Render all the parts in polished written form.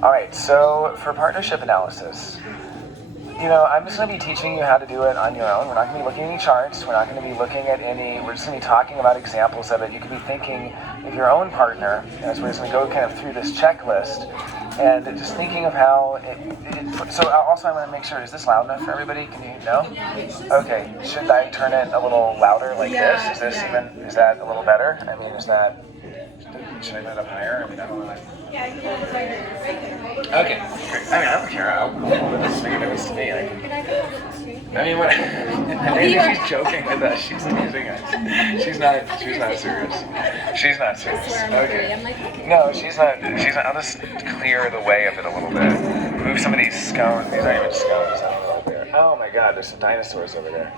All right, so for partnership analysis, I'm just going to be teaching you how to do it on your own. We're not going to be looking at any charts. We're not going to be looking at we're just going to be talking about examples of it. You can be thinking of your own partner, as we're just going to go kind of through this checklist, and just thinking of how so also I want to make sure, is this loud enough for everybody? Can you know? Okay, should I turn it a little louder like this? Is that a little better? I mean, should I put it up higher? I mean, I don't know. Okay, great. I mean, I don't care. This is making difference to me. I mean, what? I think she's joking with us. She's teasing us. She's not serious. She's not serious. Okay. No, she's not. I'll just clear the way of it a little bit. Move some of these scones. These aren't even scones. Oh my God, there's some dinosaurs over there.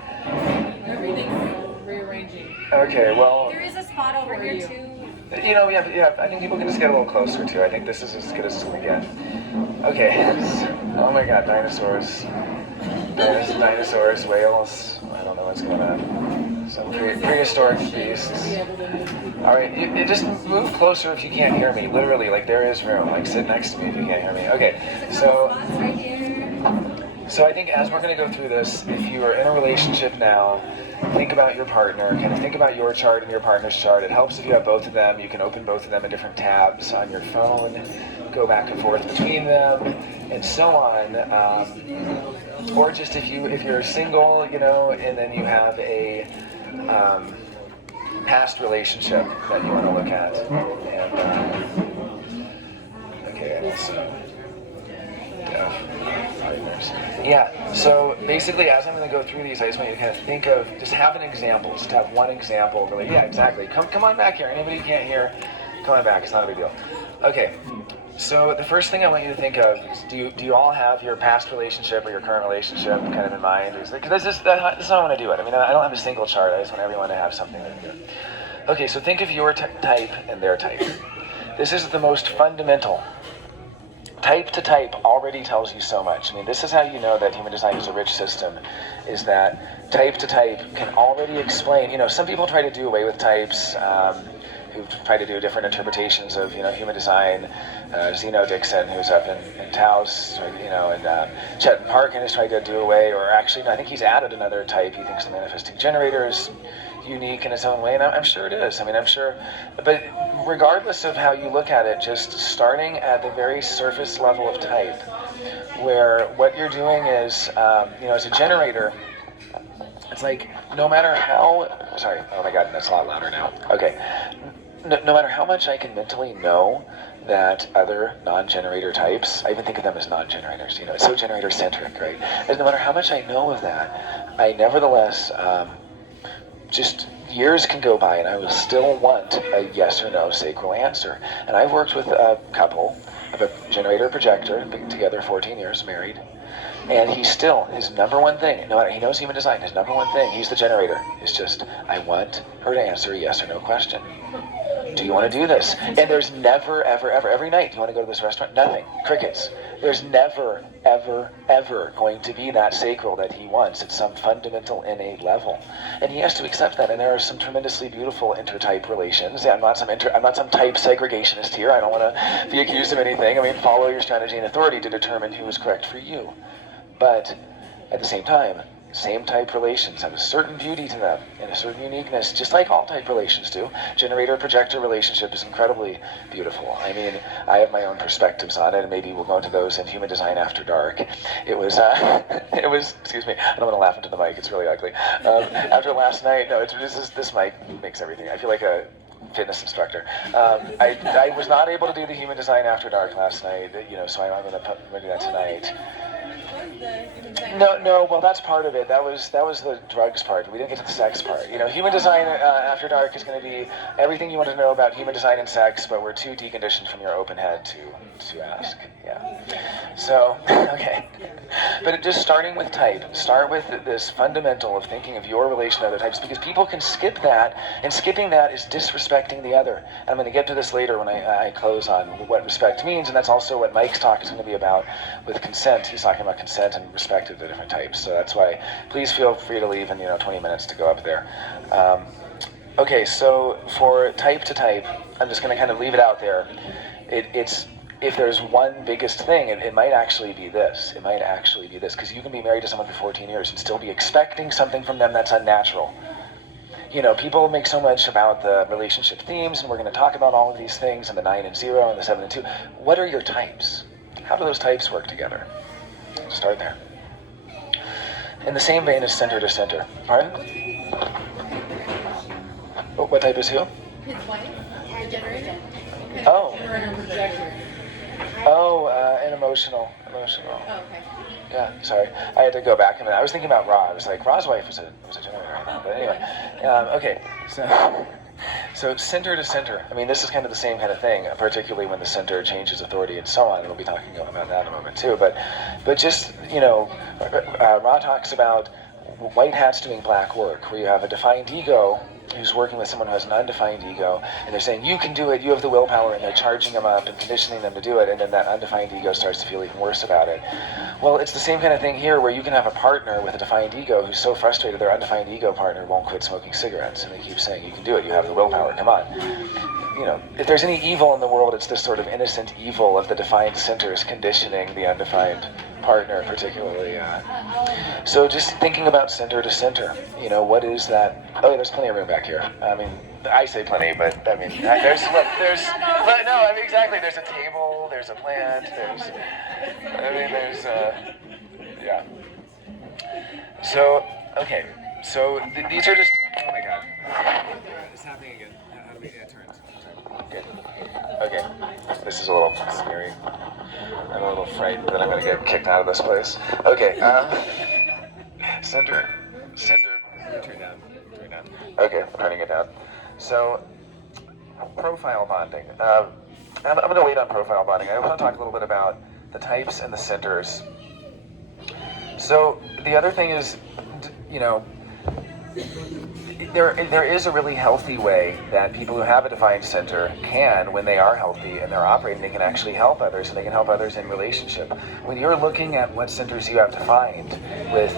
Everything's rearranging. Okay, well. There is a spot over here too. Yeah, I think people can just get a little closer too. I think this is as good as it's going to get. Okay. Oh my God, dinosaurs. Dinosaurs, whales. I don't know what's going on. Some prehistoric beasts. All right, you just move closer if you can't hear me. Literally, like there is room. Like sit next to me if you can't hear me. Okay, so I think as we're going to go through this, if you are in a relationship now, think about your partner, kind of think about your chart and your partner's chart. It helps if you have both of them. You can open both of them in different tabs on your phone, go back and forth between them, and so on. Or just if you're single, and then you have a past relationship that you want to look at. And okay, and also partners. Yeah, so basically as I'm going to go through these, I just want you to kind of think of, just have an example, just have one example, really. Yeah, exactly. Come on back here. Anybody who can't hear, come on back. It's not a big deal. Okay, so the first thing I want you to think of is, do you all have your past relationship or your current relationship kind of in mind? Because this is how I want to do it. I mean, I don't have a single chart. I just want everyone to have something to do. Okay, so think of your type and their type. This is the most fundamental. Type to type already tells you so much. I mean, this is how you know that human design is a rich system, is that type to type can already explain, some people try to do away with types, who've tried to do different interpretations of, human design. Zeno Dixon, who's up in Taos, and Chet Parkin has tried to do away, or actually, I think he's added another type. He thinks the manifesting generator is unique in its own way, and I'm sure it is. I mean, I'm sure, but regardless of how you look at it, just starting at the very surface level of type, where what you're doing is, as a generator, it's like, no matter how, sorry, oh my God, that's a lot louder now. Okay, no matter how much I can mentally know that other non-generator types, I even think of them as non-generators, it's so generator-centric, right? And no matter how much I know of that, I nevertheless, just years can go by and I will still want a yes or no sacral answer. And I've worked with a couple of a generator projector, been together 14 years, married, and his number one thing, no matter, he knows human design, his number one thing, he's the generator, is just, I want her to answer a yes or no question. Do you want to do this? And there's never, ever, ever, every night, do you want to go to this restaurant? Nothing. Crickets. There's never, ever, ever going to be that sacral that he wants at some fundamental innate level. And he has to accept that. And there are some tremendously beautiful intertype relations. I'm not some type segregationist here. I don't want to be accused of anything. I mean, follow your strategy and authority to determine who is correct for you. But at the same time, same type relations have a certain beauty to them and a certain uniqueness, just like all type relations do. Generator-projector relationship is incredibly beautiful. I mean, I have my own perspectives on it, and maybe we'll go into those in Human Design After Dark. It was, excuse me, I don't want to laugh into the mic, it's really ugly. After last night, no, this mic makes everything. I feel like a fitness instructor. I was not able to do the Human Design After Dark last night, so I'm going to do that tonight. No, well, that's part of it. That was the drugs part. We didn't get to the sex part. Human Design After Dark is going to be everything you want to know about human design and sex, but we're too deconditioned from your open head to ask. Yeah. So, okay. But just starting with type, start with this fundamental of thinking of your relation to other types, because people can skip that, and skipping that is disrespecting the other. I'm going to get to this later when I close on what respect means, and that's also what Mike's talk is going to be about with consent. He's talking about consent and respect of the different types. So that's why, please feel free to leave in 20 minutes to go up there. Okay, so for type to type, I'm just going to kind of leave it out there. It's if there's one biggest thing, it might actually be this. It might actually be this, because you can be married to someone for 14 years and still be expecting something from them that's unnatural. People make so much about the relationship themes, and we're going to talk about all of these things, and the 9 and 0 and the 7 and 2. What are your types? How do those types work together? Start there. In the same vein as center to center. Pardon? What type is who? His wife, the generator. Oh. Generator projector. Oh, and emotional. Oh, okay. Yeah, sorry. I had to go back a minute. I was thinking about Ra. I was like, Ra's wife was a generator. I thought. But anyway, okay. So center to center. I mean, this is kind of the same kind of thing, particularly when the center changes authority and so on. And we'll be talking about that in a moment too. But just, Ra talks about white hats doing black work, where you have a defined ego who's working with someone who has an undefined ego, and they're saying, you can do it, you have the willpower, and they're charging them up and conditioning them to do it, and then that undefined ego starts to feel even worse about it. Well, it's the same kind of thing here, where you can have a partner with a defined ego who's so frustrated their undefined ego partner won't quit smoking cigarettes, and they keep saying, you can do it, you have the willpower, come on. If there's any evil in the world, it's this sort of innocent evil of the defined centers conditioning the undefined partner, particularly. So just thinking about center to center, what is that? Oh, yeah, there's plenty of room back here. I mean, I say plenty, but I mean, exactly. There's a table, there's a plant, yeah. So, okay, these are just, oh my God. It's happening again. How do we, yeah, turns. Good. Okay, this is a little scary. I'm a little frightened that I'm going to get kicked out of this place. Okay, center, turn down. Okay, I'm turning it down. So, profile bonding. I'm going to wait on profile bonding. I want to talk a little bit about the types and the centers. So, the other thing is, there is a really healthy way that people who have a defined center can, when they are healthy and they're operating, they can actually help others, and they can help others in relationship. When you're looking at what centers you have defined with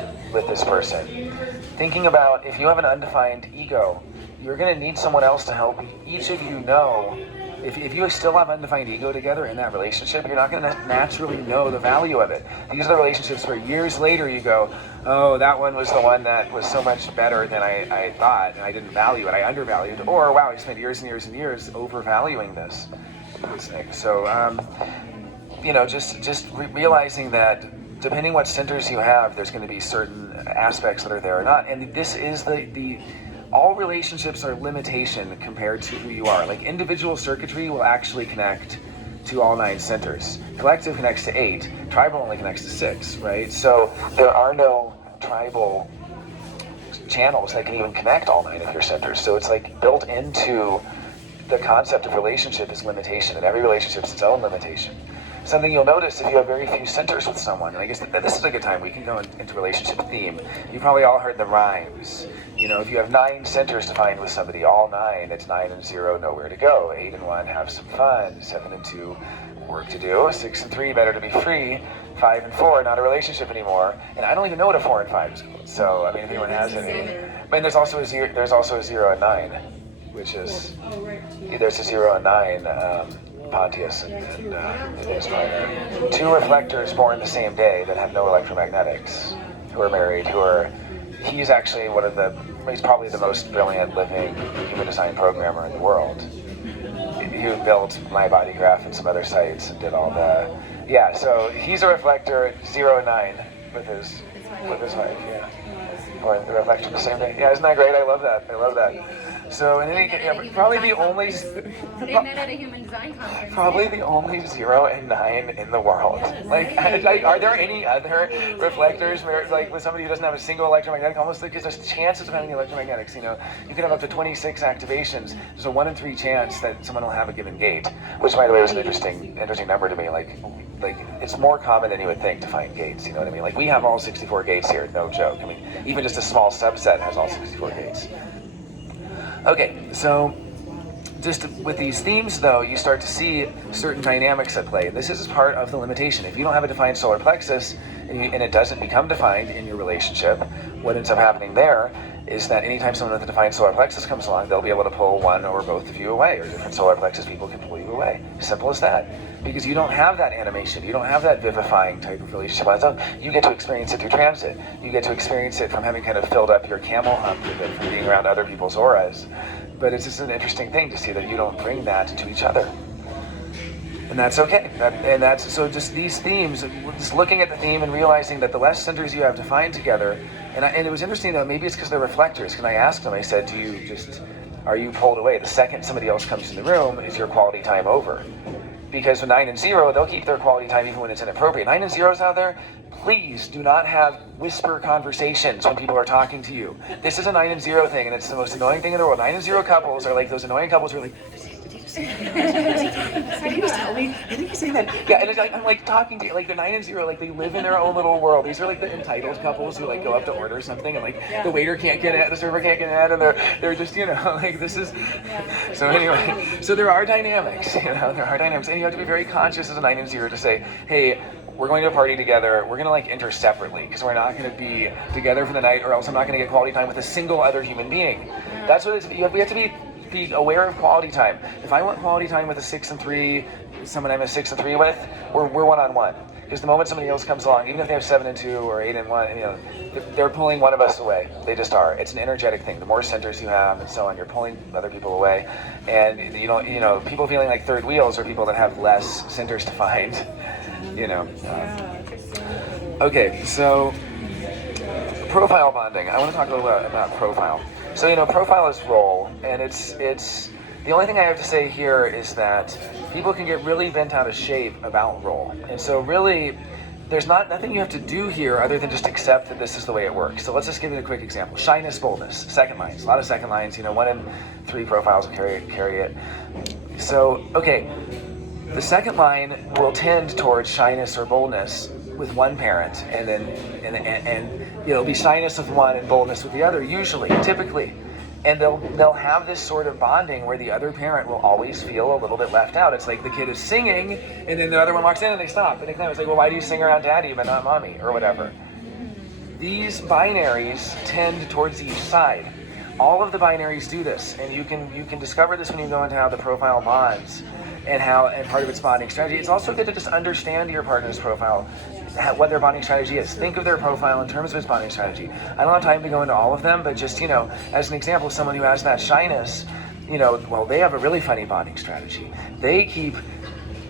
this person, thinking about if you have an undefined ego, you're going to need someone else to help each of you know. If you still have undefined ego together in that relationship, you're not going to naturally know the value of it. These are the relationships where years later you go, oh, that one was the one that was so much better than I thought, and I didn't value it, I undervalued. Or, wow, I spent years and years and years overvaluing this thing. So, just realizing that depending what centers you have, there's going to be certain aspects that are there or not. And this is all relationships are limitation compared to who you are. Like, individual circuitry will actually connect to all 9 centers. Collective connects to 8. Tribal only connects to 6, right? So there are no tribal channels that can even connect all 9 of your centers. So it's like built into the concept of relationship is limitation, and every relationship is its own limitation. Something you'll notice if you have very few centers with someone, and I guess this is a good time, we can go into relationship theme. You've probably all heard the rhymes. If you have 9 centers defined with somebody, all 9, it's 9 and 0, nowhere to go. 8 and 1, have some fun. 7 and 2, work to do. 6 and 3, better to be free. 5 and 4, not a relationship anymore. And I don't even know what a 4 and 5 is called. So, I mean, if anyone has any. But there's also a 0 and 9, which is, there's a 0 and 9, Pontius and Inspire. 2 reflectors born the same day that have no electromagnetics, who are married, he's actually he's probably the most brilliant living human design programmer in the world. He built My Body Graph and some other sites and did all so he's a reflector, 0 and 9 with his wife, yeah. Or the reflection the same day. Yeah, isn't that great? I love that. So, in any case, probably the only... They met at a human design conference. Probably the only 0 and 9 in the world. Like, are there any other reflectors where, like, with somebody who doesn't have a single electromagnetic, almost because there's chances of having electromagnetics, you can have up to 26 activations. There's a 1 in 3 chance that someone will have a given gate, which, by the way, was an interesting number to me. Like it's more common than you would think to find gates, you know what I mean? Like, we have all 64 gates here, no joke. I mean, even just a small subset has all 64 gates. Okay, so just with these themes, though, you start to see certain dynamics at play. This is part of the limitation. If you don't have a defined solar plexus and it doesn't become defined in your relationship, what ends up happening there is that anytime someone with a defined solar plexus comes along, they'll be able to pull one or both of you away, or different solar plexus people can pull you away. Simple as that. because you don't have that animation. You don't have that vivifying type of relationship on its own. You get to experience it through transit. You get to experience it from having kind of filled up your camel hump with it, from being around other people's auras. But it's just an interesting thing to see that you don't bring that to each other. And that's okay. So just these themes, just looking at the theme and realizing that the less centers you have to find together, and it was interesting though, maybe it's because they're reflectors, because I asked them, I said, are you pulled away? The second somebody else comes in the room, is your quality time over? Because with 9 and 0, they'll keep their quality time even when it's inappropriate. 9 and 0s out there, please do not have whisper conversations when people are talking to you. This is a 9 and 0 thing, and it's the most annoying thing in the world. 9 and 0 couples are like those annoying couples who are like, did he just tell me? I think he's saying that. Yeah, and it's like, I'm like talking to you, like the 9 and 0, like they live in their own little world. These are like the entitled couples who like go up to order something and like the waiter can't get it, the server can't get it, and they're just, like this is. So anyway, so there are dynamics, there are dynamics, and you have to be very conscious as a 9 and 0 to say, hey, we're going to a party together, we're going to like enter separately because we're not going to be together for the night, or else I'm not going to get quality time with a single other human being. That's what it is. We have to be aware of quality time. If I want quality time with a 6 and 3, someone I'm a 6 and 3 with, we're one-on-one. Because the moment somebody else comes along, even if they have 7 and 2 or 8 and 1, they're pulling one of us away. They just are. It's an energetic thing. The more centers you have and so on, you're pulling other people away. And people feeling like third wheels are people that have less centers to find. Okay, so profile bonding. I want to talk a little bit about profile. So, profile is role, and it's the only thing I have to say here is that people can get really bent out of shape about role. And so really, there's nothing you have to do here other than just accept that this is the way it works. So let's just give you a quick example. Shyness, boldness, second lines. A lot of second lines, 1 in 3 profiles will carry it. So, okay, the second line will tend towards shyness or boldness with one parent, and then it'll be shyness with one and boldness with the other, usually, typically. And they'll have this sort of bonding where the other parent will always feel a little bit left out. It's like the kid is singing, and then the other one walks in and they stop. And it's like, well, why do you sing around daddy but not mommy, or whatever? These binaries tend towards each side. All of the binaries do this, and you can discover this when you go into how the profile bonds and part of its bonding strategy. It's also good to just understand your partner's profile, what their bonding strategy is. Think of their profile in terms of its bonding strategy. I don't have time to go into all of them, but just, as an example, someone who has that shyness, they have a really funny bonding strategy. They keep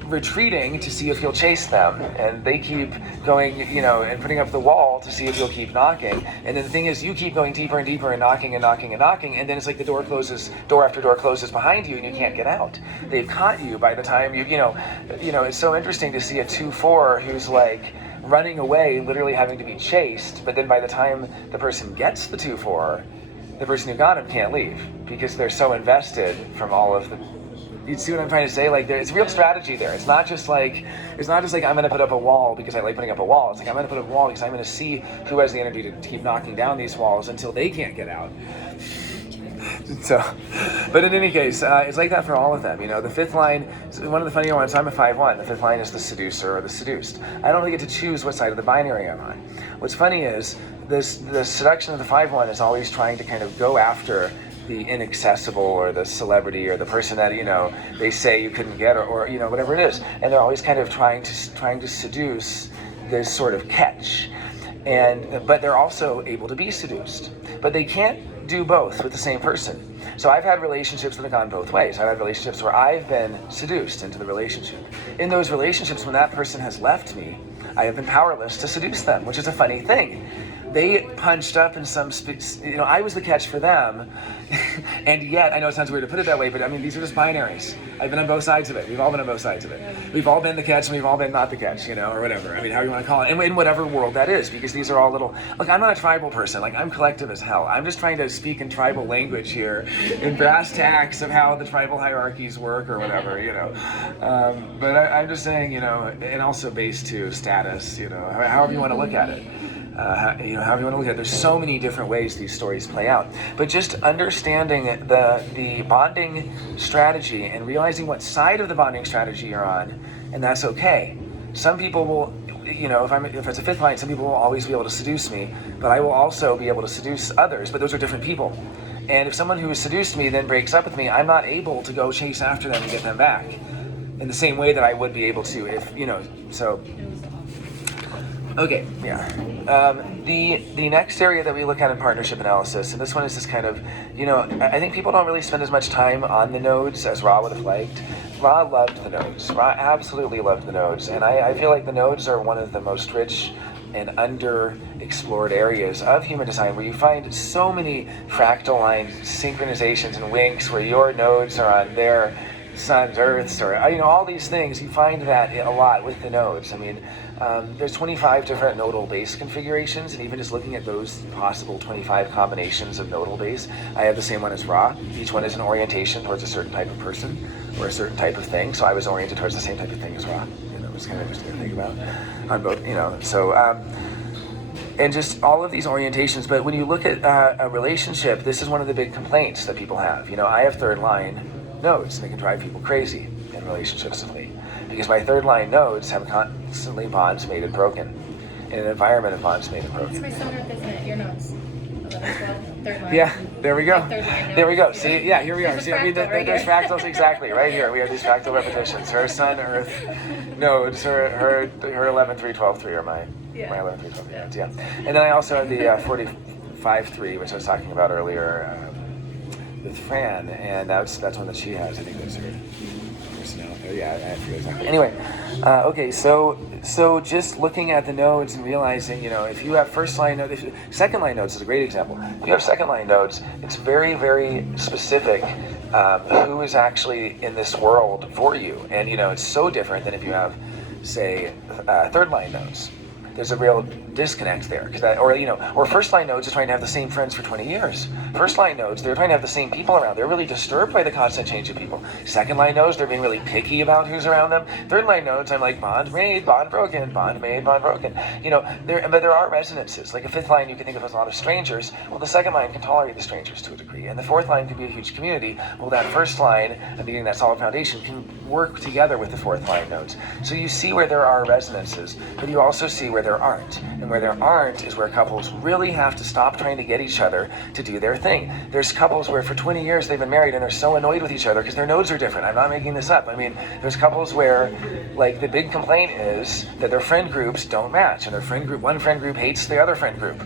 retreating to see if you'll chase them, and they keep going, and putting up the wall to see if you'll keep knocking. And then the thing is, you keep going deeper and deeper and knocking and knocking and knocking, and then it's like the door after door closes behind you, and you can't get out. They've caught you by the time it's so interesting to see a 2-4 who's like running away, literally having to be chased, but then by the time the person gets the 2-4, the person who got him can't leave because they're so invested from all of the. You see what I'm trying to say? Like, it's real strategy there. It's not just like I'm going to put up a wall because I like putting up a wall. It's like I'm going to put up a wall because I'm going to see who has the energy to keep knocking down these walls until they can't get out. So, but in any case, it's like that for all of them. The fifth line, one of the funnier ones, I'm a 5-1. The fifth line is the seducer or the seduced. I don't really get to choose what side of the binary I'm on. What's funny is the seduction of the 5-1 is always trying to kind of go after the inaccessible or the celebrity or the person that they say you couldn't get or whatever it is, and they're always kind of trying to seduce this sort of catch, but they're also able to be seduced, but they can't do both with the same person. So I've had relationships that have gone both ways. I've had relationships where I've been seduced into the relationship. In those relationships, when that person has left me, I have been powerless to seduce them, which is a funny thing. They punched up in some, I was the catch for them, and yet, I know it sounds weird to put it that way, but these are just binaries. I've been on both sides of it. We've all been on both sides of it. We've all been the catch, and we've all been not the catch, or whatever. How you want to call it, in whatever world that is, because these are all little, look, I'm not a tribal person. I'm collective as hell. I'm just trying to speak in tribal language here, in brass tacks of how the tribal hierarchies work or whatever, But I'm just saying, and also based to status, however you want to look at it. However you want to look at it. There's so many different ways these stories play out. But just understanding the bonding strategy and realizing what side of the bonding strategy you're on, and that's okay. Some people will, if it's a fifth line, some people will always be able to seduce me, but I will also be able to seduce others, but those are different people. And if someone who has seduced me then breaks up with me, I'm not able to go chase after them and get them back. in the same way that I would be able to if, so. Okay, yeah. The next area that we look at in partnership analysis, and this one is just kind of, I think people don't really spend as much time on the nodes as Ra would have liked. Ra loved the nodes. Ra absolutely loved the nodes, and I feel like the nodes are one of the most rich and underexplored areas of human design, where you find so many fractal line synchronizations and winks where your nodes are on their suns, earths, or all these things. You find that a lot with the nodes. I mean, there's 25 different nodal base configurations, and even just looking at those possible 25 combinations of nodal base, I have the same one as Ra. Each one is an orientation towards a certain type of person or a certain type of thing. So I was oriented towards the same type of thing as Ra. It's kind of interesting to think about on both. So and just all of these orientations. But when you look at a relationship, this is one of the big complaints that people have. I have third line nodes, and they can drive people crazy in relationships with me, because my third line nodes have constantly bonds made and broken in an environment of bonds made and broken. It's my sun, earth, isn't it? Your nodes. 11, 12, third line. Yeah, there we go. Third line There we go. nodes. See, yeah, here we are. There's a See, I mean, fractal right there's here. fractals exactly right here. We have these fractal repetitions. Her sun, earth nodes. Her 11, 3, 12, 3 are my 11, 3, 12 nodes. Yeah, and then I also have the 45, 3, which I was talking about earlier with Fran, and that's one that she has. I think that's her personality. Yeah, I forget exactly. Anyway, okay, so just looking at the nodes and realizing, if you have first line nodes, second line nodes is a great example. If you have second line nodes, it's very, very specific who is actually in this world for you, and it's so different than if you have, say, third line nodes. There's a real disconnect there, or first line nodes are trying to have the same friends for 20 years. First line nodes, they're trying to have the same people around. They're really disturbed by the constant change of people. Second line nodes, they're being really picky about who's around them. Third line nodes, I'm like, bond made, bond broken, bond made, bond broken. But there are resonances. Like a fifth line you can think of as a lot of strangers. Well, the second line can tolerate the strangers to a degree, and the fourth line can be a huge community. Well, that first line, and being that solid foundation, can work together with the fourth line nodes. So you see where there are resonances, but you also see where there aren't. And where there aren't is where couples really have to stop trying to get each other to do their thing. There's couples where for 20 years they've been married and they're so annoyed with each other because their nodes are different. I'm not making this up. I mean, there's couples where, like, the big complaint is that their friend groups don't match, and one friend group hates the other friend group.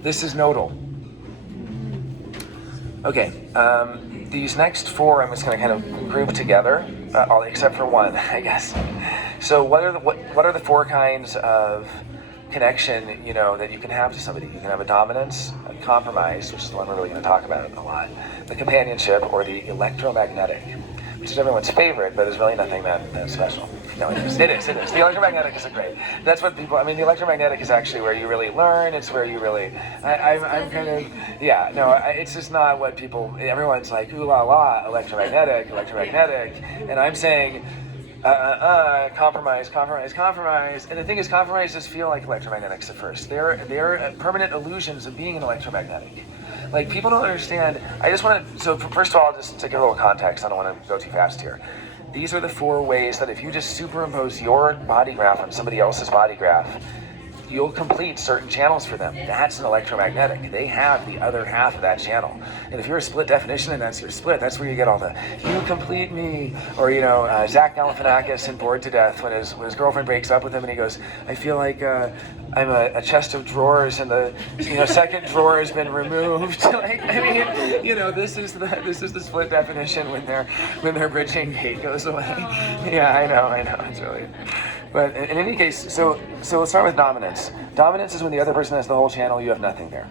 This is nodal. Okay, these next four I'm just going to kind of group together, except for one, I guess. So what are the four kinds of connection, that you can have to somebody? You can have a dominance, a compromise, which is the one we're really going to talk about a lot, the companionship, or the electromagnetic, which is everyone's favorite, but is really nothing that special. No, it is. The electromagnetic is great. That's what people, the electromagnetic is actually where you really learn. It's where you really, I'm kind of, it's just not what people, everyone's like, ooh la la, electromagnetic, and I'm saying, compromise. And the thing is, compromises feel like electromagnetics at first. They're permanent illusions of being an electromagnetic. Like, people don't understand. I just want to, so first of all, just to give a little context, I don't want to go too fast here. These are the four ways that if you just superimpose your body graph on somebody else's body graph, you'll complete certain channels for them. That's an electromagnetic. They have the other half of that channel. And if you're a split definition and that's your split, that's where you get all the, you complete me. Or, Zach Galifianakis in Bored to Death, when his girlfriend breaks up with him and he goes, I feel like I'm a chest of drawers and the second drawer has been removed. This is the split definition when their bridging gate goes away. Yeah, I know, it's really. But in any case, so let's start with dominance. Dominance is when the other person has the whole channel, you have nothing there.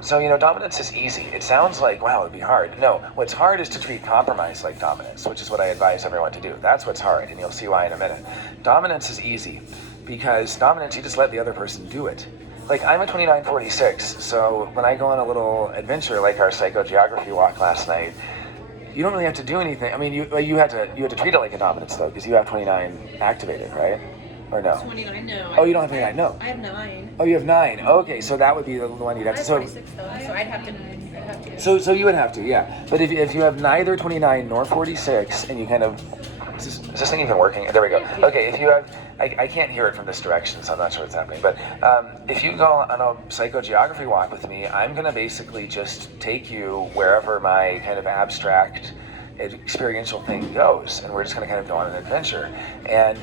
So, dominance is easy. It sounds like, wow, it'd be hard. No, what's hard is to treat compromise like dominance, which is what I advise everyone to do. That's what's hard, and you'll see why in a minute. Dominance is easy, because dominance, you just let the other person do it. Like, I'm a 2946, so when I go on a little adventure like our psychogeography walk last night, you don't really have to do anything. You had to treat it like a dominance, though, because you have 29 activated, right? Or no? 29, no. Oh, you don't have 29, no. I have 9. Oh, you have 9. Okay, so that would be the one you'd have to. I have 46 though, so I'd have to. So you would have to, yeah. But if you have neither 29 nor 46, and you kind of, is this thing even working? There we go. Okay, if you have, I can't hear it from this direction, so I'm not sure what's happening. But if you go on a psychogeography walk with me, I'm going to basically just take you wherever my kind of abstract experiential thing goes, and we're just going to kind of go on an adventure. And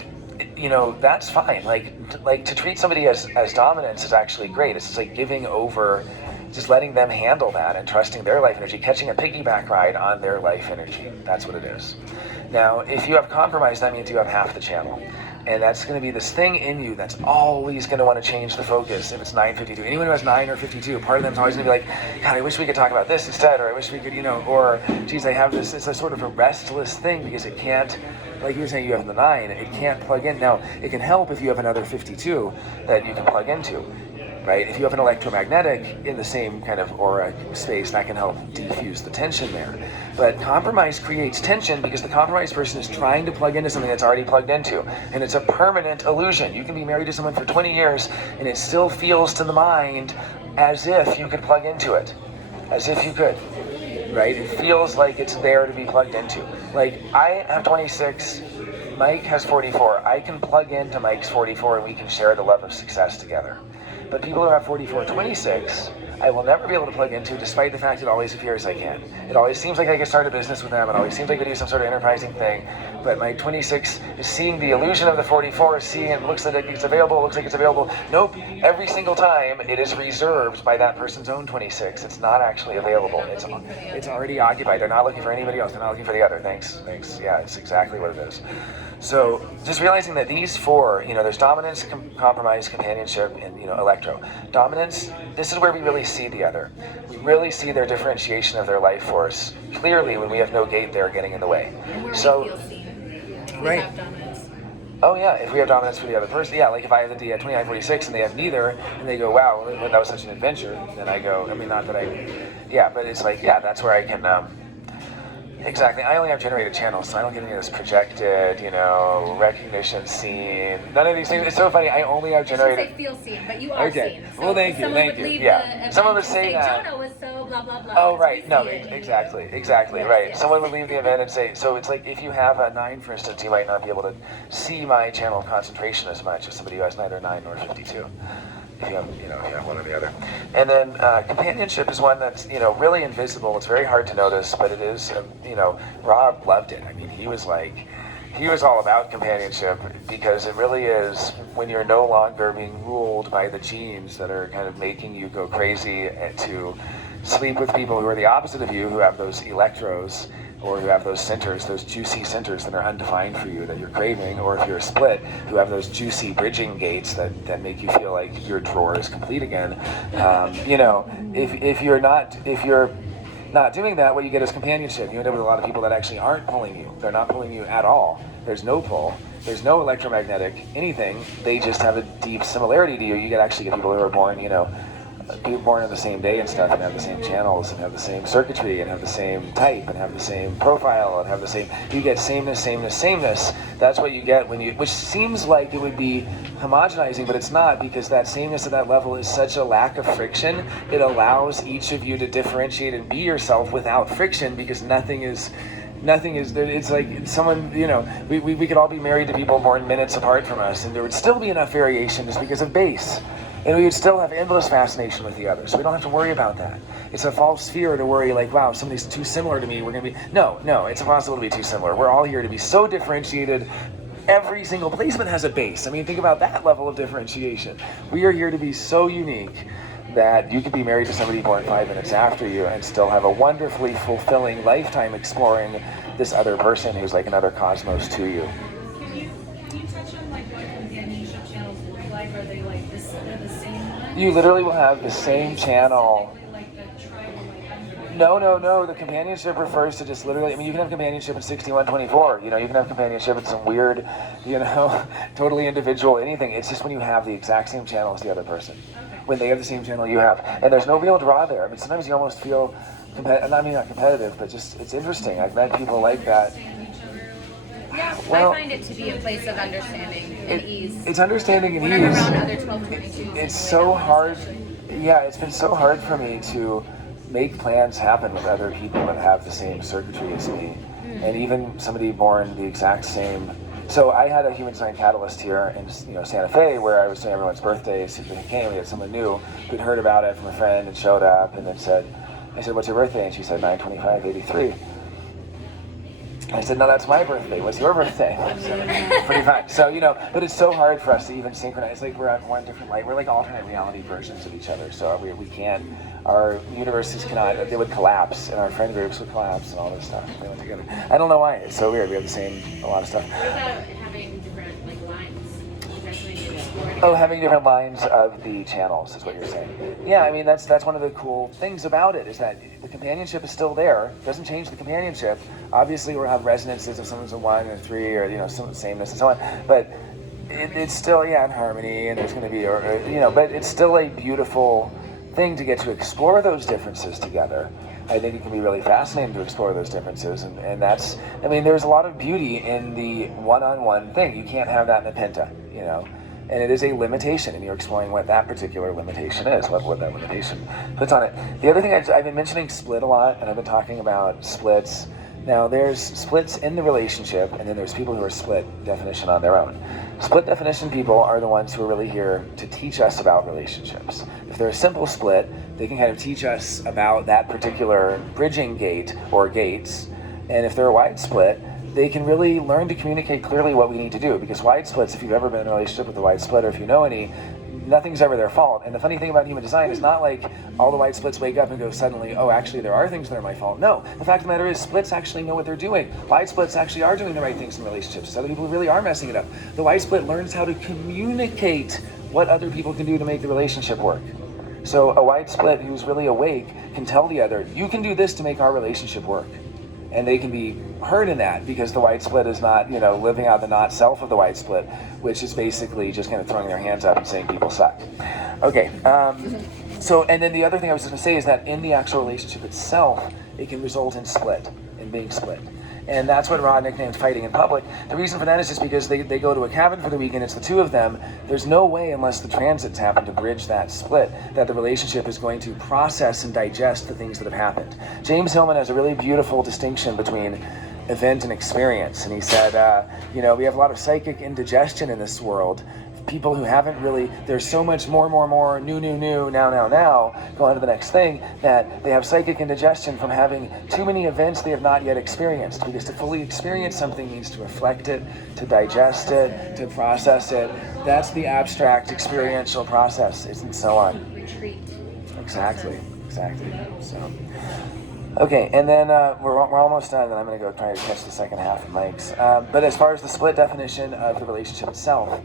that's fine. Like to treat somebody as dominance is actually great. It's just like giving over, just letting them handle that and trusting their life energy, catching a piggyback ride on their life energy. That's what it is. Now, if you have compromise, that means you have half the channel. And that's going to be this thing in you that's always going to want to change the focus if it's 9:52. Anyone who has 9 or 52, part of them's always going to be like, God, I wish we could talk about this instead, or I wish we could, or, geez, I have this. It's a sort of a restless thing because it can't, like you were saying, you have the 9, it can't plug in. Now, it can help if you have another 52 that you can plug into. Right? If you have an electromagnetic in the same kind of aura space, that can help defuse the tension there. But compromise creates tension because the compromised person is trying to plug into something that's already plugged into. And it's a permanent illusion. You can be married to someone for 20 years and it still feels to the mind as if you could plug into it. As if you could. Right? It feels like it's there to be plugged into. Like, I have 26, Mike has 44. I can plug into Mike's 44 and we can share the love of success together. But people who have 44, 26, I will never be able to plug into, despite the fact it always appears I can. It always seems like I can start a business with them. It always seems like they do some sort of enterprising thing. But my 26 is seeing the illusion of the 44, seeing it looks like it's available, looks like it's available. Nope. Every single time it is reserved by that person's own 26. It's not actually available. It's already occupied. They're not looking for anybody else. They're not looking for the other. Thanks. Yeah, it's exactly what it is. So just realizing that these 4, there's dominance, compromise, companionship, and electro. Dominance, this is where we really see the other. We really see their differentiation of their life force clearly when we have no gate there getting in the way. And where So, we feel seen. right. Have dominance. Oh yeah, if we have dominance for the other person, yeah, like if I have the D at 2946 and they have neither, and they go, wow, that was such an adventure, then I go, but it's like, yeah, that's where I can, exactly. I only have generated channels, so I don't get any of this projected, recognition, seen. None of these things. It's so funny. I only have generated. I feel seen, but you are Okay. seen. So Well, thank you. Yeah. Someone would say that. Jonah was so blah blah blah. Oh, right. No, exactly. Yes, Right. yes. Someone would leave the event and say, so it's like if you have a 9, for instance, you might not be able to see my channel of concentration as much as somebody who has neither 9 nor 52. If you have, if you have one or the other. And then companionship is one that's, really invisible. It's very hard to notice, but it is, Rob loved it. I mean, he was all about companionship because it really is when you're no longer being ruled by the genes that are kind of making you go crazy and to sleep with people who are the opposite of you, who have those electros, or who have those centers, those juicy centers that are undefined for you that you're craving, or if you're a split, who have those juicy bridging gates that make you feel like your drawer is complete again. If you're not doing that, what you get is companionship. You end up with a lot of people that actually aren't pulling you. They're not pulling you at all. There's no pull. There's no electromagnetic anything. They just have a deep similarity to you. You actually get people who are born, be born on the same day and stuff, and have the same channels, and have the same circuitry, and have the same type, and have the same profile, and have the same. You get sameness. That's what you get which seems like it would be homogenizing, but it's not, because that sameness at that level is such a lack of friction. It allows each of you to differentiate and be yourself without friction, because nothing is. It's like someone, we could all be married to people born minutes apart from us, and there would still be enough variation just because of base. And we would still have endless fascination with the other, so we don't have to worry about that. It's a false fear to worry, like, wow, somebody's too similar to me, we're going to be... No, it's impossible to be too similar. We're all here to be so differentiated. Every single placement has a base. I mean, think about that level of differentiation. We are here to be so unique that you could be married to somebody born 5 minutes after you and still have a wonderfully fulfilling lifetime exploring this other person who's like another cosmos to you. Can you touch on like what companionship channels look like? Are they like they're the same ones? You literally will have the same channel. Like the tribal, like No. The companionship refers to just literally. I mean, you can have companionship in 6124. You can have companionship in some weird, totally individual anything. It's just when you have the exact same channel as the other person. Okay. When they have the same channel you have, and there's no real draw there. I mean, sometimes you almost feel, not competitive, but just it's interesting. I've met people like that. Understand each other a little bit. Yeah, Well, I find it to be a place of understanding and ease. It's understanding and When I'm ease. around other 1222s. It's so hard. Yeah, it's been so hard for me to make plans happen with other people that have the same circuitry as me, and even somebody born the exact same. So I had a human design catalyst here in Santa Fe, where I was doing everyone's birthdays. He came, we had someone new who'd heard about it from a friend and showed up, and then I said, what's your birthday? And she said 9/25/83. I said, no, that's my birthday. What's your birthday? So, pretty fun. So, but it's so hard for us to even synchronize. Like, we're on one different light. We're like alternate reality versions of each other. So we can't, our universes cannot, they would collapse, and our friend groups would collapse and all this stuff. They went together. I don't know why. It's so weird. We have a lot of stuff. What about having different lines? You guys need to explore it. Oh, having different lines of the channels is what you're saying. Yeah, I mean, that's one of the cool things about it, is that the companionship is still there. It doesn't change the companionship. Obviously, we'll have resonances if someone's a 1 and a 3, or some sameness and so on. But it's still, in harmony, and there's going to be, but it's still a beautiful thing to get to explore those differences together. I think it can be really fascinating to explore those differences, and that's, I mean, there's a lot of beauty in the one-on-one thing. You can't have that in a penta, and it is a limitation, and you're exploring what that particular limitation is, what that limitation puts on it. The other thing, I've been mentioning split a lot, and I've been talking about splits. Now, there's splits in the relationship, and then there's people who are split definition on their own. Split definition people are the ones who are really here to teach us about relationships. If they're a simple split, they can kind of teach us about that particular bridging gate or gates. And if they're a wide split, they can really learn to communicate clearly what we need to do. Because wide splits, if you've ever been in a relationship with a wide split, or if you know any, nothing's ever their fault. And the funny thing about human design is not like all the wide splits wake up and go suddenly, oh, actually there are things that are my fault. No, the fact of the matter is splits actually know what they're doing. Wide splits actually are doing the right things in relationships. Other people really are messing it up. The wide split learns how to communicate what other people can do to make the relationship work. So a wide split who's really awake can tell the other, you can do this to make our relationship work. And they can be heard in that, because the wide split is not, living out the not self of the wide split, which is basically just kind of throwing their hands up and saying people suck. Okay, so, and then the other thing I was going to say is that in the actual relationship itself, it can result in being split. And that's what Rod nicknamed fighting in public. The reason for that is just because they go to a cabin for the weekend, it's the two of them. There's no way, unless the transits happen to bridge that split, that the relationship is going to process and digest the things that have happened. James Hillman has a really beautiful distinction between event and experience. And he said, we have a lot of psychic indigestion in this world. People who haven't really, there's so much more, new, now, go on to the next thing, that they have psychic indigestion from having too many events they have not yet experienced. Because to fully experience something means to reflect it, to digest it, to process it. That's the abstract experiential process, and so on. Retreat. Exactly. So, okay, and then we're almost done, and I'm going to go try to catch the second half of Mike's. But as far as the split definition of the relationship itself,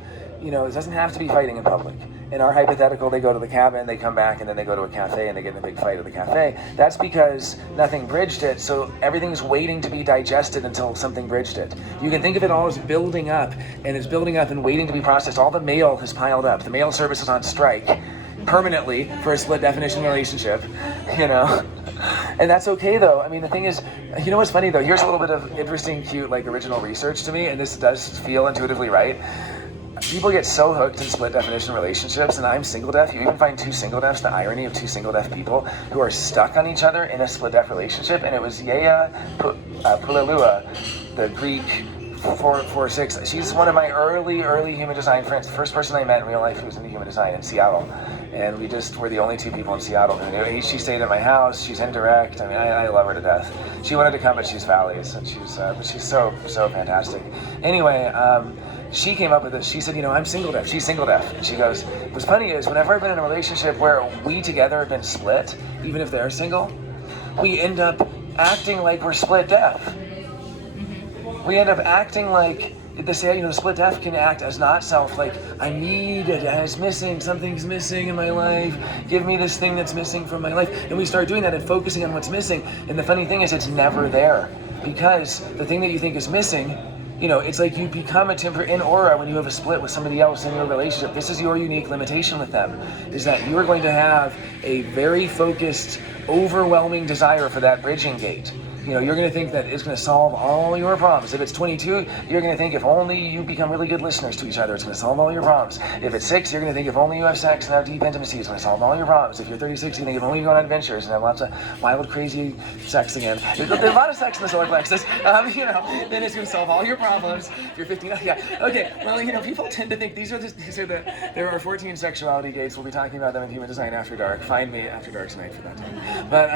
it doesn't have to be fighting in public. In our hypothetical, they go to the cabin, they come back, and then they go to a cafe, and they get in a big fight at the cafe. That's because nothing bridged it, so everything's waiting to be digested until something bridged it. You can think of it all as building up, and it's building up and waiting to be processed. All the mail has piled up. The mail service is on strike permanently for a split definition relationship, And that's okay, though. I mean, the thing is, what's funny, though? Here's a little bit of interesting, cute, original research to me, and this does feel intuitively right. People get so hooked in split definition relationships, and I'm single deaf. You even find two single deafs, the irony of two single deaf people who are stuck on each other in a split deaf relationship. And it was Yea Pulelua, the Greek 446. She's one of my early human design friends. The first person I met in real life who was into human design in Seattle. And we just were the only two people in Seattle who knew. She stayed at my house. She's indirect. I mean, I love her to death. She wanted to come, but she's Valley's, and but she's so fantastic. Anyway, she came up with this. She said, I'm single deaf. She's single deaf. And she goes, what's funny is whenever I've been in a relationship where we together have been split, even if they're single, we end up acting like we're split deaf. We end up acting like, the split deaf can act as not self, like, I need it, it's missing, something's missing in my life, give me this thing that's missing from my life. And we start doing that and focusing on what's missing. And the funny thing is, it's never there. Because the thing that you think is missing, it's like you become a in aura when you have a split with somebody else in your relationship. This is your unique limitation with them, is that you are going to have a very focused, overwhelming desire for that bridging gate. You're going to think that it's going to solve all your problems. If it's 22, you're going to think if only you become really good listeners to each other, it's going to solve all your problems. If it's 6, you're going to think if only you have sex and have deep intimacy, it's going to solve all your problems. If you're 36, you think if only you go on adventures and have lots of wild, crazy sex again. There's a lot of sex in the solar plexus. Then it's going to solve all your problems. If you're 15, yeah. Okay, well, people tend to think there are 14 sexuality gates. We'll be talking about them in Human Design After Dark. Find me after dark tonight for that time. But,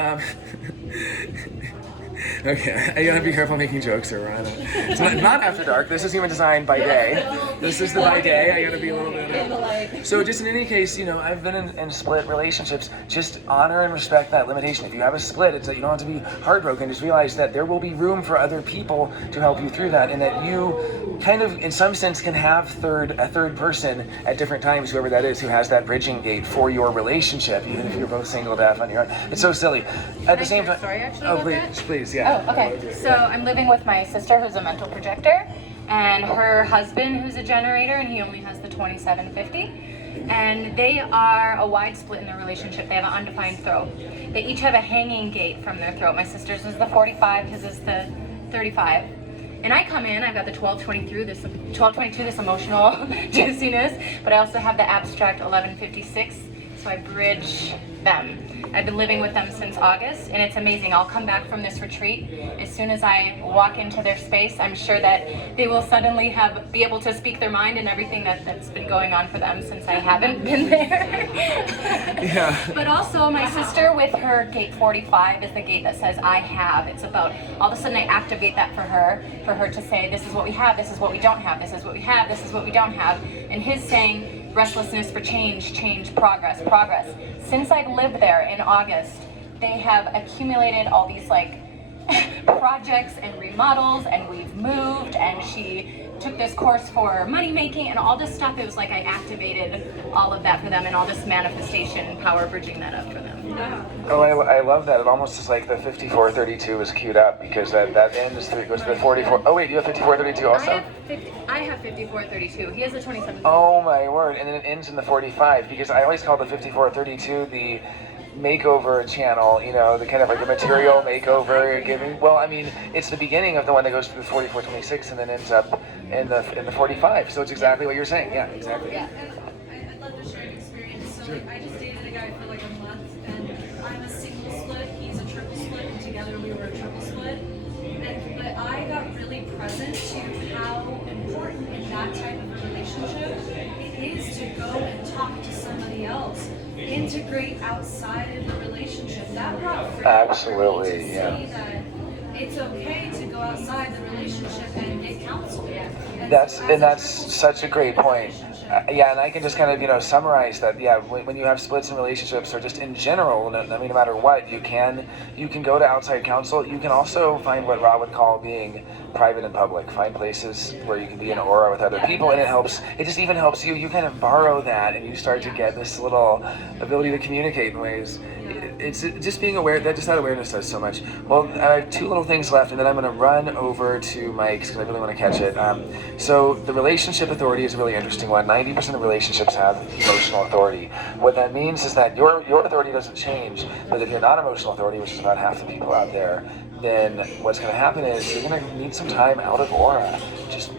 Okay, I gotta be careful making jokes or on it's not after dark. This is human design by day. This is the by day. I gotta be a little bit. So just in any case, I've been in split relationships. Just honor and respect that limitation. If you have a split, it's that you don't have to be heartbroken. Just realize that there will be room for other people to help you through that, and that you kind of, in some sense, can have a third person at different times, whoever that is, who has that bridging gate for your relationship, even if you're both single deaf on your own. It's so silly. At the same time. Story actually. Oh, please, yeah. Oh, okay. So I'm living with my sister, who's a mental projector, and her husband, who's a generator, and he only has the 2750. And they are a wide split in their relationship. They have an undefined throat. They each have a hanging gate from their throat. My sister's is the 45, his is the 35. And I come in, I've got the 1222, this emotional juiciness, but I also have the abstract 1156, so I bridge them. I've been living with them since August, and it's amazing. I'll come back from this retreat. As soon as I walk into their space, I'm sure that they will suddenly be able to speak their mind and everything that's been going on for them since I haven't been there. Yeah. But also, my sister with her gate 45 is the gate that says I have. It's about, all of a sudden I activate that for her to say, this is what we have, this is what we don't have, this is what we have, this is what we don't have. And his saying, restlessness for change, progress. Since I've lived there in August, they have accumulated all these projects and remodels, and we've moved, and she took this course for money making and all this stuff. It was like I activated all of that for them, and all this manifestation power bridging that up for them. Oh, I love that. It almost is like the 5432 is queued up, because that end goes to the 44. Oh wait, you have 5432 also? I have 5432. He has a 27. Oh my word! And then it ends in the 45, because I always call the 5432 the makeover channel, the kind of like a material makeover giving. Well, I mean, it's the beginning of the one that goes to the 4426 and then ends up in the 45. So it's exactly what you're saying. Yeah, exactly. Yeah. I'd love to share an experience. So I just dated a guy for a month, and I'm a single split, he's a triple split, and together we were a triple split. But I got really present to how important in that type of a relationship it is to go and talk to somebody else. Integrate outside of the relationship. That brought freedom. Absolutely, to yeah. see that it's okay to go outside the relationship and get counsel. That's such a great point. Yeah, and I can just kind of summarize that. Yeah, when you have splits in relationships, or just in general, no matter what, you can go to outside counsel. You can also find what Rob would call being private and public. Find places where you can be in aura with other people, and it helps. It just even helps you. You kind of borrow that, and you start to get this little ability to communicate in ways. It's just being aware. That awareness does so much. Well, I have two little things left, and then I'm going to run over to Mike's because I really want to catch it. So the relationship authority is a really interesting one. 90% of relationships have emotional authority. What that means is that your authority doesn't change, but if you're not emotional authority, which is about half the people out there, then what's going to happen is you're going to need some time out of aura. Just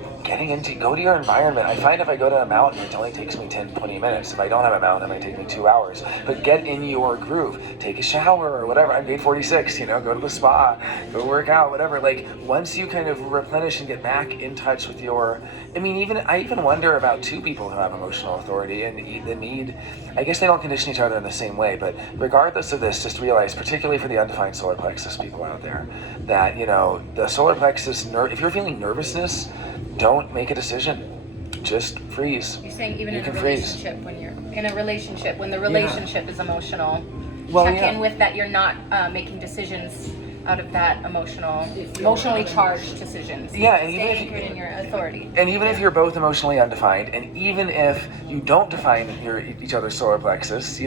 go to your environment. I find if I go to a mountain, it only takes me 10, 20 minutes. If I don't have a mountain, it might take me 2 hours. But get in your groove. Take a shower or whatever. I'm day 46, go to the spa, go work out, whatever. Once you kind of replenish and get back in touch with I even wonder about two people who have emotional authority and the need, I guess they don't condition each other in the same way, but regardless of this, just realize, particularly for the undefined solar plexus people out there, that, the solar plexus, if you're feeling nervousness, don't make a decision. Just freeze. You're saying even you in a can relationship, when you're in a relationship, when the relationship is emotional, Well, check yeah. in with that. You're not making decisions out of that emotionally charged decisions. Yeah, and stay even if anchored in your authority. And even if you're both emotionally undefined, and even if you don't define each other's solar plexus,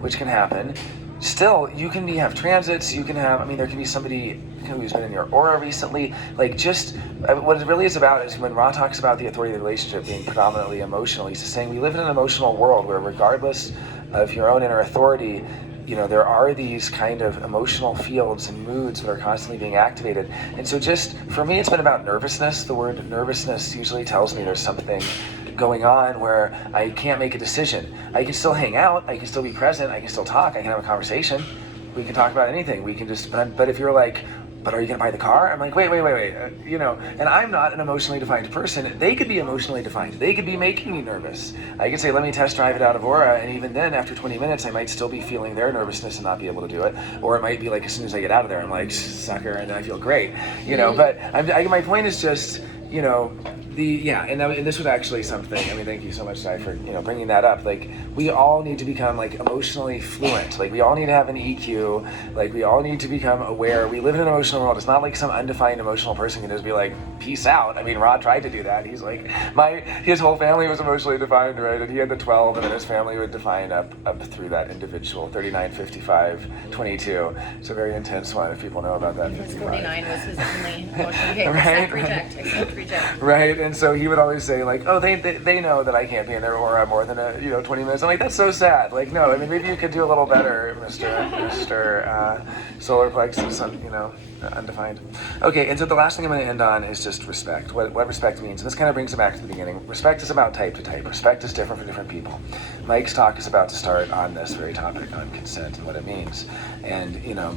which can happen, still, you can have transits, there can be somebody who's been in your aura recently. What it really is about is when Ra talks about the authority of the relationship being predominantly emotional, he's just saying we live in an emotional world where regardless of your own inner authority, there are these kind of emotional fields and moods that are constantly being activated. And so just, for me, it's been about nervousness. The word nervousness usually tells me there's something going on where I can't make a decision. I can still hang out, I can still be present, I can still talk, I can have a conversation. We can talk about anything. We can just, but if you're but are you going to buy the car? I'm like, wait. You know, and I'm not an emotionally defined person. They could be emotionally defined. They could be making me nervous. I could say, let me test drive it out of Aura, and even then, after 20 minutes, I might still be feeling their nervousness and not be able to do it. Or it might be like, as soon as I get out of there, I'm like, sucker, and then I feel great. You know, but my point is just, you know, and this was actually something, I mean, thank you so much, Sai, for, you know, bringing that up. Like, we all need to become, like, emotionally fluent. Like, we all need to have an EQ. Like, we all need to become aware. We live in an emotional world. It's not like some undefined emotional person can just be like, peace out. I mean, Rod tried to do that. He's like, his whole family was emotionally defined, right? And he had the 12, and then his family would define up through that individual, 39, 55, 22. It's a very intense one, if people know about that. 49 was his only emotion. Okay, accept, reject. Right. And so he would always say, like, oh, they know that I can't be in their aura more than 20 minutes. I'm like, that's so sad. Like, no, I mean, maybe you could do a little better, Mr. Solar Plexus, undefined. Okay, and so the last thing I'm going to end on is just respect. What respect means, and this kind of brings it back to the beginning. Respect is about type to type. Respect is different for different people. Mike's talk is about to start on this very topic, on consent and what it means. And, you know,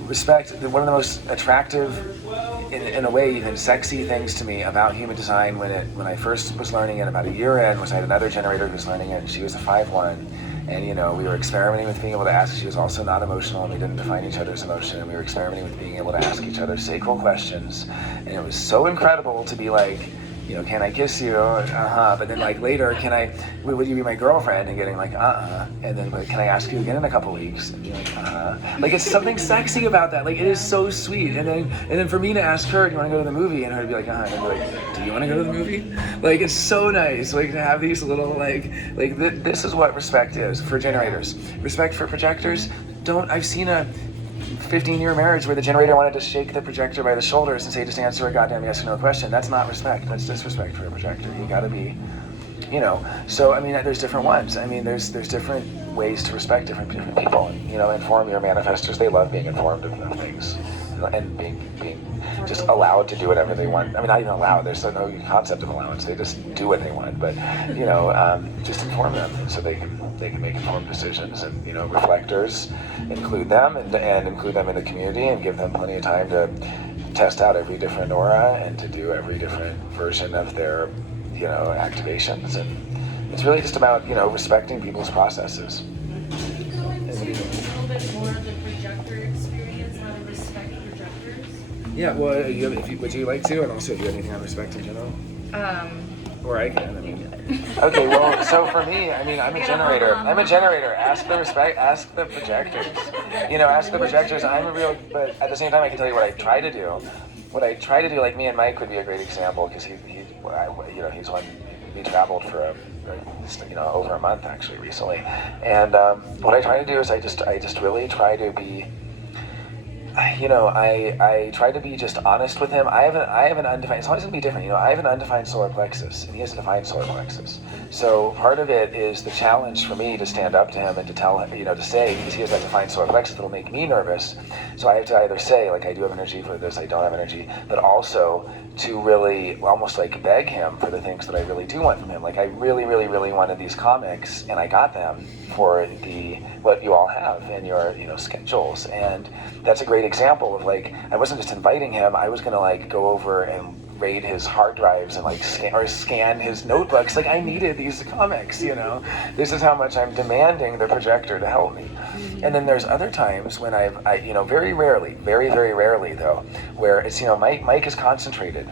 respect, one of the most attractive, in a way, even sexy things to me about human design when I first was learning it, about a year in, was I had another generator who was learning it, and she was a 5-1, and, you know, we were experimenting with being able to ask. She was also not emotional, and we didn't define each other's emotion, and we were experimenting with being able to ask each other sacral questions, and it was so incredible to be like, you know, can I kiss you? But then, like, later, would you be my girlfriend? And getting like, and then, like, can I ask you again in a couple weeks? And be like, Like, it's something sexy about that. Like, it is so sweet. And then for me to ask her, do you want to go to the movie? And her to be like, and I'd be like, do you want to go to the movie? Like, it's so nice, like, to have these little, this is what respect is for generators. Respect for projectors. I've seen a 15-year marriage where the generator wanted to shake the projector by the shoulders and say, just answer a goddamn yes or no question. That's not respect. That's disrespect for a projector. You gotta be, you know. So, I mean, there's different ones. I mean, there's different ways to respect different people. And, you know, inform your manifestors. They love being informed of things and being just allowed to do whatever they want. I mean, not even allowed. There's no concept of allowance. They just do what they want. But, you know, just inform them so they can make informed decisions. And, you know, reflectors, include them and include them in the community and give them plenty of time to test out every different aura and to do every different version of their, you know, activations. And it's really just about, you know, respecting people's processes. Can you go into a little bit more of the projector experience, how to respect projectors? Yeah, well, would you like to? And also, if you have anything on respect in general? Or I can, I mean. Okay, well, so for me, I mean, I'm a generator. Ask the projectors. You know, ask the projectors. But at the same time, I can tell you what I try to do. What I try to do, like me and Mike would be a great example, because he's one, we traveled for over a month actually recently. And what I try to do is I just really try to be, you know, I try to be just honest with him. I have an undefined, it's always going to be different, you know, I have an undefined solar plexus, and he has a defined solar plexus. So part of it is the challenge for me to stand up to him and to tell him, you know, to say, because he has that defined solar plexus, that'll make me nervous. So I have to either say, like, I do have energy for this, I don't have energy, but also to really almost like beg him for the things that I really do want from him. Like, I really, really, really wanted these comics, and I got them for what you all have in your, you know, schedules. And that's a great example of, like, I wasn't just inviting him, I was gonna, like, go over and raid his hard drives and, like, scan his notebooks. Like, I needed these comics, you know. This is how much I'm demanding the projector to help me. And then there's other times when I you know, very rarely, very, very rarely though, where it's, you know, Mike is concentrated.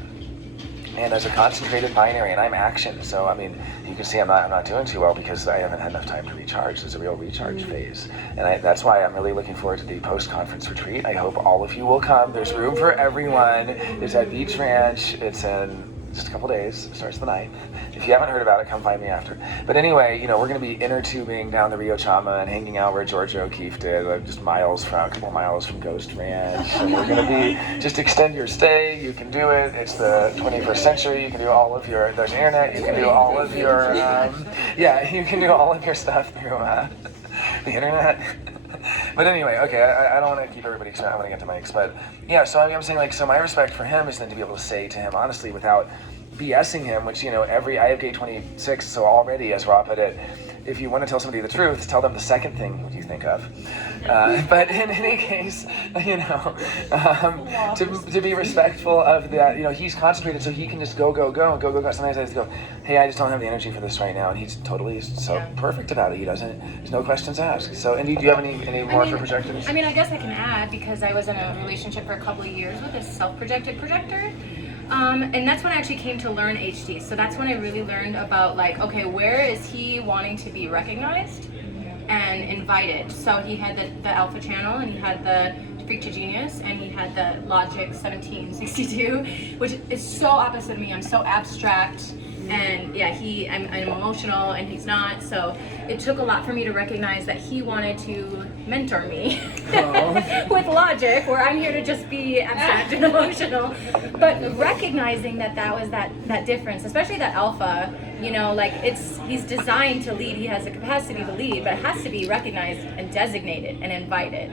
And as a concentrated binary, and I'm action, so I mean, you can see I'm not doing too well because I haven't had enough time to recharge. There's a real recharge phase, and that's why I'm really looking forward to the post-conference retreat. I hope all of you will come. There's room for everyone. It's at Beach Ranch. It's in just a couple days. It starts the 9th. If you haven't heard about it, come find me after. But anyway, you know, we're going to be inner tubing down the Rio Chama and hanging out where George O'Keeffe did, like just a couple miles from Ghost Ranch. And we're going to be, just extend your stay. You can do it. It's the 21st century. You can do all of your, there's internet. You can do all of your, you can do all of your stuff through the internet. But anyway, okay, I don't want to keep everybody excited. I want to get to Mike's. But yeah, so I'm saying, like, so my respect for him is then to be able to say to him honestly without BSing him, which, you know, I have gate 26, so already, as Rob put it, if you want to tell somebody the truth, tell them the second thing you think of. But in any case, you know, to be respectful of that, you know, he's concentrated so he can just go. Sometimes I just go, hey, I just don't have the energy for this right now. And he's totally so perfect about it. There's no questions asked. So, Indy, do you have any more for projectors? I mean, I guess I can add, because I was in a relationship for a couple of years with a self-projected projector. And that's when I actually came to learn HD. So that's when I really learned about, like, okay, where is he wanting to be recognized and invited? So he had the alpha channel, and he had the Freak to Genius, and he had the Logic 1762, which is so opposite of me. I'm so abstract, and yeah, I'm emotional, and he's not. So it took a lot for me to recognize that he wanted to mentor me with Logic, where I'm here to just be abstract and emotional. But recognizing that was that difference, especially that alpha, you know, like he's designed to lead, he has the capacity to lead, but it has to be recognized and designated and invited.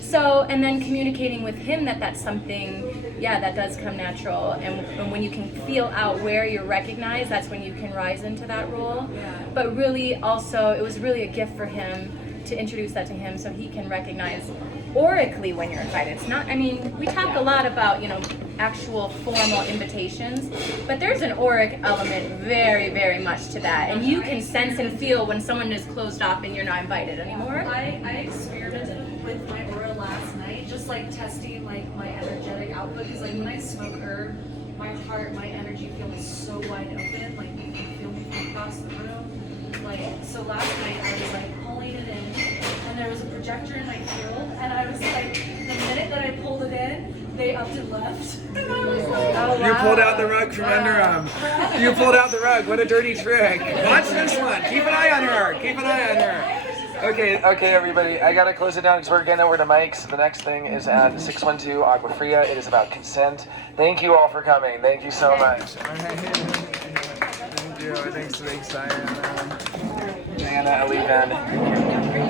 So, and then communicating with him that's something, that does come natural. And when you can feel out where you're recognized, that's when you can rise into that role. But really also, it was really a gift for him to introduce that to him so he can recognize oracally when you're invited. It's not, I mean, we talk a lot about, you know, actual formal invitations, but there's an auric element very, very much to that. And you can sense and feel when someone is closed off and you're not invited anymore. I experimented with my aura last night, just like testing like my energetic output, because like when I smoke herb, my heart, my energy field is so wide open, like you can feel me from across the room. Like, so last night I was like pulling it in, and there was a projector in my field, and I was like, the minute that I pulled it in, they upped and left. And I was like, oh, wow. You pulled out the rug from under him. You pulled out the rug. What a dirty trick. Watch this one. Keep an eye on her. Keep an eye on her. Okay, everybody. I gotta close it down because we're getting over to Mike's. The next thing is at 612 Agua Fria. It is about consent. Thank you all for coming. Thank you so much. Thank you. Thanks, Diana. Diana, Alivan.